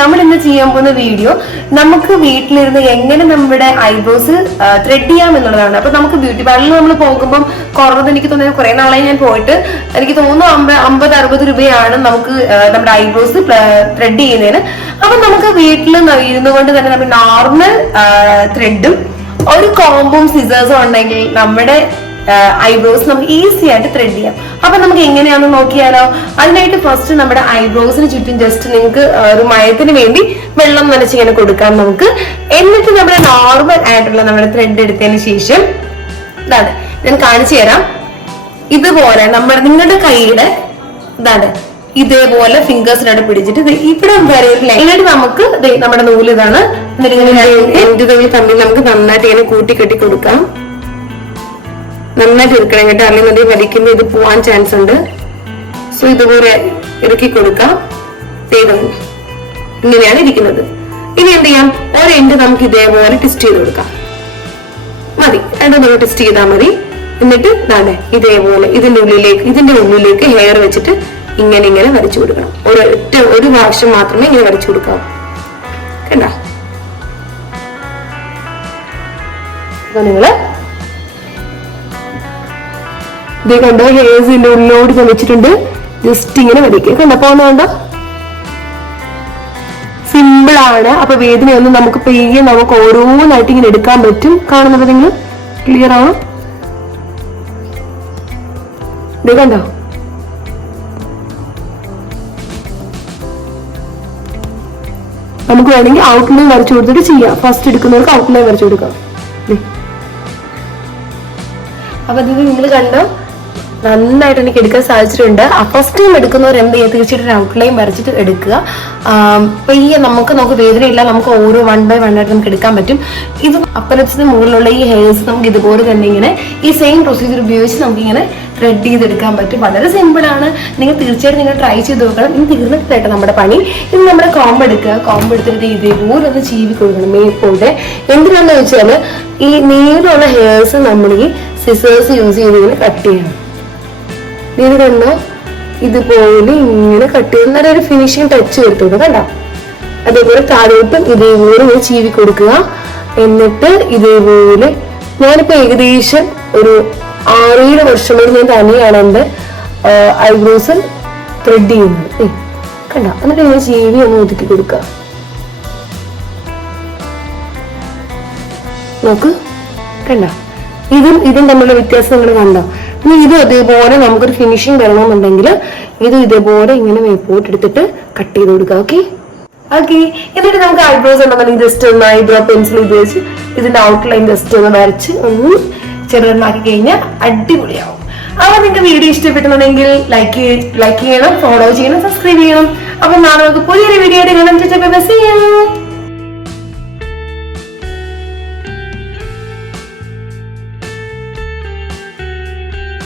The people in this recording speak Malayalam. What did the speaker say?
നമ്മൾ ഇന്ന് ചെയ്യാൻ പോകുന്ന വീഡിയോ നമുക്ക് വീട്ടിലിരുന്ന് എങ്ങനെ നമ്മുടെ ഐബ്രോസ് ത്രെഡ് ചെയ്യാം എന്നുള്ളതാണ്. അപ്പൊ നമുക്ക് ബ്യൂട്ടി പാർലറിൽ നമ്മൾ പോകുമ്പോൾ കുറഞ്ഞത് എനിക്ക് തോന്നുന്നത് കുറെ നാളായി ഞാൻ പോയിട്ട് എനിക്ക് തോന്നുന്നു 50-60 രൂപയാണ് നമുക്ക് നമ്മുടെ ഐബ്രോസ് ത്രെഡ് ചെയ്യുന്നതിന്. അപ്പൊ നമുക്ക് വീട്ടിൽ ഇരുന്നു കൊണ്ട് തന്നെ നമ്മുടെ നോർമൽ ത്രെഡും ഒരു കോമ്പും സിസേഴ്സും ഉണ്ടെങ്കിൽ നമ്മുടെ ഐബ്രോസ് നമുക്ക് ഈസി ആയിട്ട് ത്രെഡ് ചെയ്യാം. അപ്പൊ നമുക്ക് എങ്ങനെയാണെന്ന് നോക്കിയാലോ. അതിനായിട്ട് ഫസ്റ്റ് നമ്മുടെ ഐബ്രോസിന് ചുറ്റും ജസ്റ്റ് നിങ്ങൾക്ക് ഒരു മയത്തിന് വേണ്ടി വെള്ളം നനച്ചിങ്ങനെ കൊടുക്കാം നമുക്ക്. എന്നിട്ട് നമ്മുടെ നോർമൽ ആയിട്ടുള്ള നമ്മുടെ ത്രെഡ് എടുത്തതിന് ശേഷം ഇതാണ് ഞാൻ കാണിച്ചു തരാം. ഇതുപോലെ നിങ്ങളുടെ കൈയുടെ ഇതാണ് ഇതേപോലെ ഫിംഗേഴ്സിനോട് പിടിച്ചിട്ട് ഇവിടെ വരെ ഒരു ലൈൻ. എന്നിട്ട് നമുക്ക് നമ്മുടെ നൂല് ഇതാണ്. എന്ത് തമ്മിൽ നമുക്ക് നന്നായിട്ട് ഇങ്ങനെ കൂട്ടിക്കെട്ടി കൊടുക്കാം. നന്നായിട്ട് ഇരിക്കണം കേട്ടോ, അല്ലെങ്കിൽ വലിക്കുമ്പോൾ ഇത് പോവാൻ ചാൻസ് ഉണ്ട്. സോ ഇതുപോലെ ഇറക്കി കൊടുക്കാം. ഇങ്ങനെയാണ് ഇരിക്കുന്നത്. ഇനി എന്ത് ചെയ്യാം, ഒരു എൻഡ് നമുക്ക് ഇതേപോലെ ട്വിസ്റ്റ് ചെയ്ത് കൊടുക്കാം. മതി, രണ്ടും നമ്മൾ ട്വിസ്റ്റ് ചെയ്താൽ മതി. എന്നിട്ട് ഇതേപോലെ ഇതിന്റെ ഉള്ളിലേക്ക് ഹെയർ വെച്ചിട്ട് ഇങ്ങനെ വരച്ചു കൊടുക്കണം. ഒരു പ്രാവശ്യം മാത്രമേ ഇങ്ങനെ വരച്ചു കൊടുക്കാവൂ. കണ്ടോ? അപ്പൊ നിങ്ങള് ഇത് കണ്ടോ, ഹെയർസിന്റെ ഉള്ളിലോട് ഞാൻ വെച്ചിട്ടുണ്ട്. ജസ്റ്റ് ഇങ്ങനെ വരയ്ക്കുക. കണ്ടപ്പോ കണ്ടോ, സിമ്പിൾ ആണ്. അപ്പൊ വേദനയൊന്നും നമുക്ക് പെയ്യെ നമുക്ക് ഓരോന്നായിട്ട് ഇങ്ങനെ എടുക്കാൻ പറ്റും. കാണുന്നത് നിങ്ങൾ ക്ലിയർ ആണോ? ഇത് കണ്ടോ? നമുക്ക് വേണമെങ്കിൽ ഔട്ട്ലൈൻ വരച്ചു കൊടുത്തിട്ട് ചെയ്യാം. ഫസ്റ്റ് എടുക്കുന്നവർക്ക് ഔട്ട്ലൈൻ വരച്ചു കൊടുക്കാം. അപ്പൊ ഇത് നിങ്ങൾ കണ്ടോ, നന്നായിട്ട് എനിക്ക് എടുക്കാൻ സാധിച്ചിട്ടുണ്ട്. ഫസ്റ്റ് ടൈം എടുക്കുന്നവർ എന്ത് ചെയ്യുക, തീർച്ചയായിട്ടും ഔട്ട്ലൈൻ വരച്ചിട്ട് എടുക്കുക. പയ്യെ നമുക്ക് വേദനയില്ല, നമുക്ക് ഓരോ 1 by 1 ആയിട്ട് നമുക്ക് എടുക്കാൻ പറ്റും. ഇത് അപ്പലത്തിന് മുകളിലുള്ള ഈ ഹെയർസ് നമുക്ക് ഇതുപോലെ തന്നെ ഇങ്ങനെ ഈ സെയിം പ്രൊസീജിയർ ഉപയോഗിച്ച് നമുക്ക് ഇങ്ങനെ ത്രെഡ് ചെയ്തെടുക്കാൻ പറ്റും. വളരെ സിമ്പിൾ ആണ്. നിങ്ങൾ തീർച്ചയായിട്ടും നിങ്ങൾ ട്രൈ ചെയ്ത് നോക്കണം. ഇനി തീർന്നിട്ടായിട്ട് നമ്മുടെ പണി. ഇത് നമ്മുടെ കോമ്പ് എടുക്കുക. കോമ്പ് എടുത്തിട്ട് ഇതേപോലെ ഒന്ന് ചീവി കൊടുക്കണം മേപ്പോട്ട്. എന്തിനാന്ന് വെച്ചാൽ ഈ നീളമുള്ള ഹെയർസ് നമ്മൾ ഈ സിസേഴ്സ് യൂസ് ചെയ്ത് ഇങ്ങനെ കട്ട് ചെയ്യണം. ഇത് കണ്ടോ, ഇതുപോലെ ഇങ്ങനെ കട്ട് ചെയ്യുന്ന ഒരു ഫിനിഷിങ് ടച്ച് വരുത്തുള്ളൂ. കണ്ടോ? അതേപോലെ താഴോട്ടും ഇതേപോലെ ഒന്ന് ചീവി കൊടുക്കുക. എന്നിട്ട് ഇതേപോലെ ഞാനിപ്പോ ഏകദേശം ഒരു 6-7 വർഷം വരെ ഞാൻ തന്നെയാണ് എന്റെ ഐബ്രോസ് ത്രെഡ് ചെയ്യുന്നത്. കണ്ടോ? എന്നിട്ട് ഇങ്ങനെ ചീവി ഒന്ന് ഒതുക്കി കൊടുക്കുക. നോക്ക്, കണ്ടോ? ഇതും തമ്മിലുള്ള വ്യത്യാസം നിങ്ങൾ കണ്ടോ? ഇനി ഇതും അതേപോലെ നമുക്കൊരു ഫിനിഷിങ് വരണമെന്നുണ്ടെങ്കിൽ ഇതേപോലെ ഇങ്ങനെ മേപ്പോട്ട് എടുത്തിട്ട് കട്ട് ചെയ്ത് കൊടുക്കുക. ഓക്കെ. എന്നിട്ട് നമുക്ക് ഐബ്രോസ് ഉണ്ടെന്നുണ്ടെങ്കിൽ ജസ്റ്റ് ഒന്ന് ഐബ്രോ പെൻസിൽ ഉപയോഗിച്ച് ഇതിന്റെ ഔട്ട്ലൈൻ ജസ്റ്റ് ഒന്ന് വരച്ച് ഒന്ന് ചെറുതാക്കി കഴിഞ്ഞാൽ അടിപൊളിയാവും. അപ്പൊ നിങ്ങൾക്ക് വീഡിയോ ഇഷ്ടപ്പെട്ടുണ്ടെങ്കിൽ ലൈക്ക് ചെയ്യണം, ഫോളോ ചെയ്യണം, സബ്സ്ക്രൈബ് ചെയ്യണം. അപ്പൊ നാളെ നമുക്ക് പുതിയൊരു വീഡിയോ ആയിട്ട്